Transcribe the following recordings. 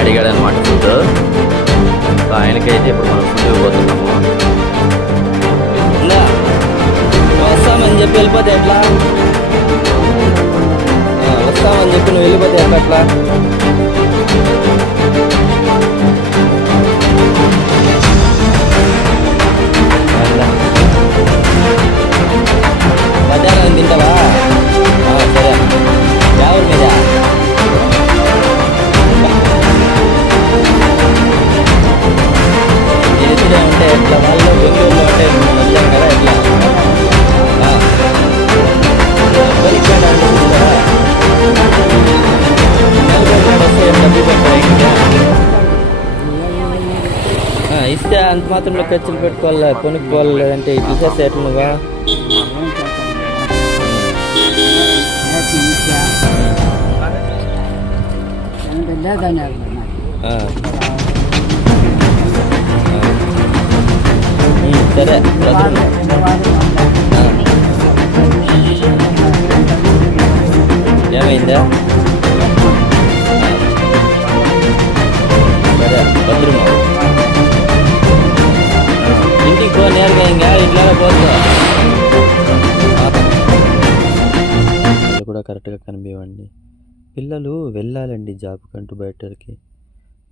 అడిగాడు అనమాట ఫుడ్. ఆయనకైతే ఇప్పుడు మనం ఫుడ్ ఇవ్వబోతున్నాము. వస్తామని చెప్పి వెళ్ళిపోతే ఎట్లా? వస్తామని చెప్పి నువ్వు వెళ్ళిపోతే ఎట్లా? మధ్యాహ్నం తింటావా? సరే. ఎవరి మీద ఎదురే ఉంటే ఎట్లా? వాళ్ళు బెంగళూరులో ఉంటే వచ్చాం కదా ఎట్లా? ఇస్తే అంత మాత్రంలో ఖర్చులు పెట్టుకోవాలి, కొనుక్కోవాలి. లేదంటే ఇట్లా చేస్తే ఎట్లా నువ్వా? సరే. ఏమైందా? సరే భద్రమా. ఇంటికి పో నేరుగా, ఇంకా ఇంట్లో పోతా కూడా కరెక్ట్గా కనిపించండి. పిల్లలు వెళ్ళాలండి జాబ్ కంటూ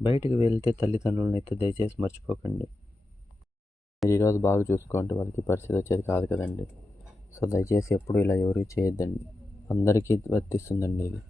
బయటకు వెళ్తే తల్లిదండ్రులను అయితే దయచేసి మర్చిపోకండి. మీరు ఈరోజు బాగా చూసుకుంటే వాళ్ళకి పరిస్థితి వచ్చేది కాదు కదండి. సో దయచేసి ఎప్పుడు ఇలా ఎవరు చేయొద్దండి. అందరికీ వర్తిస్తుందండి ఇది.